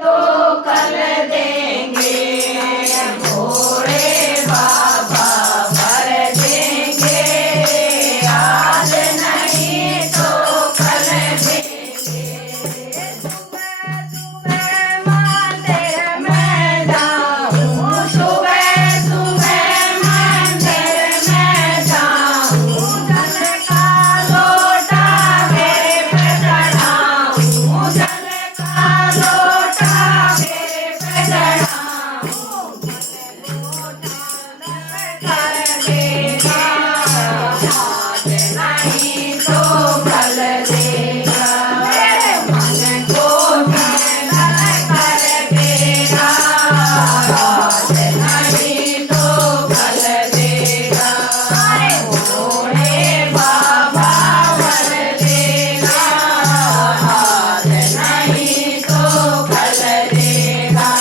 तो कल देंगे, भोले बाबा भर देंगे, आज नहीं तो कल देंगे। सुबह सुबह मंदिर में जाऊं, सुबह सुबह मंदिर में जाऊं, जल का लोटा मेरे पे चढ़ाऊं, जल का लोटा मेरे पे चढ़ाऊं, कर देगा, आज नहीं तो कल देगा, मेरे मन को ठंडा कर देगा, आज नहीं तो कल देगा, भोले बाबा भर देगा, आज नहीं तो कल देगा,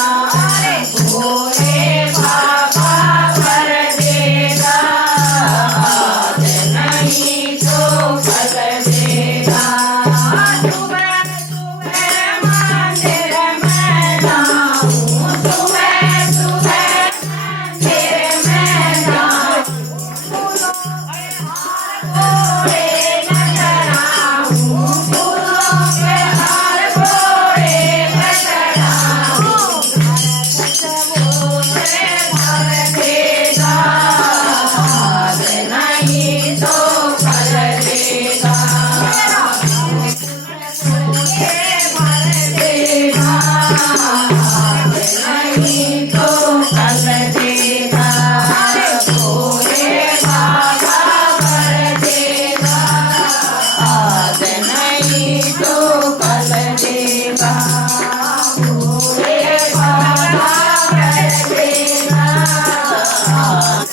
भोले बाबा भर देगा, आज नहीं तो कल देगा। सुबह सुबह मंदिर में जाऊं, सुबह सुबह मंदिर में जाऊं, फूलों के हार फोड़े नजर आऊं, फूलों के हार फोड़े नजर आऊं, खुशबू से भर देगा, आज नहीं तो कल देगा, के भर देगा, आज नहीं तो कल देगा, भोले बाबा भर देगा, आज नहीं तो कल देगा, भोले बाबा भर देगा, आज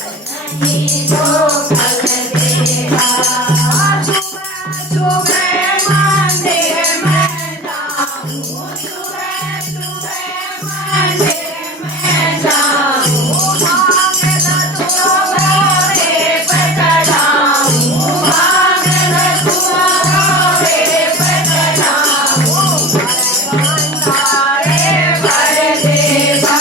नहीं तो कल देगा। सुबह सुबह मंदिर में जाऊं, सुबह सुबह मंदिर में जाऊं, भांग धतूरा घोड़े पे चढ़ाऊं, भांग धतूरा घोड़े पे चढ़ाऊं, भंडारे भर देगा,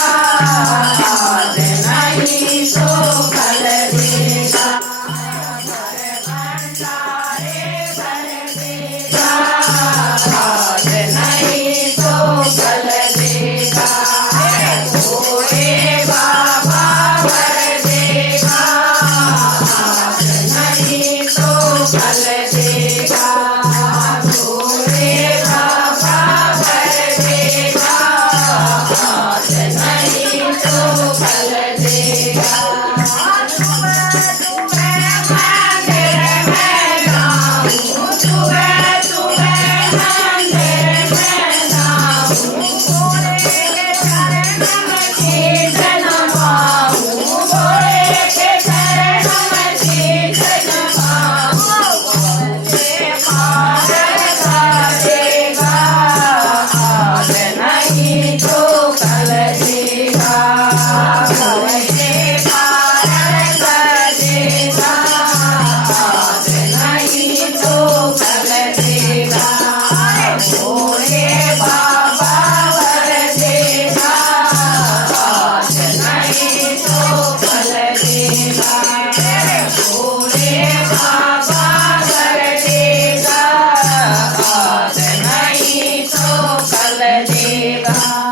आज नहीं तो कल देगा, भंडारे भर देगा, आज नहीं तो कल देगा, भोले बाबा भर देगा, आज नहीं तो कल देगा, भोले बाबा भर देगा, आज नहीं तो कल देगा। सुबह सुबह मंदिर में जाऊं, सुबह सुबह मंदिर में जाऊं, भोले के चरण में शीश नवाऊं, भोले के चरण में शीश नवाऊं, भोले पार कर देगा, आज नहीं तो कल देगा, भोले पार कर देगा, आज नहीं तो कल देगा, भोले बाबा भर देगा, आज नहीं तो कल देगा, भोले बाबा भर देगा, आज नहीं तो कल देगा।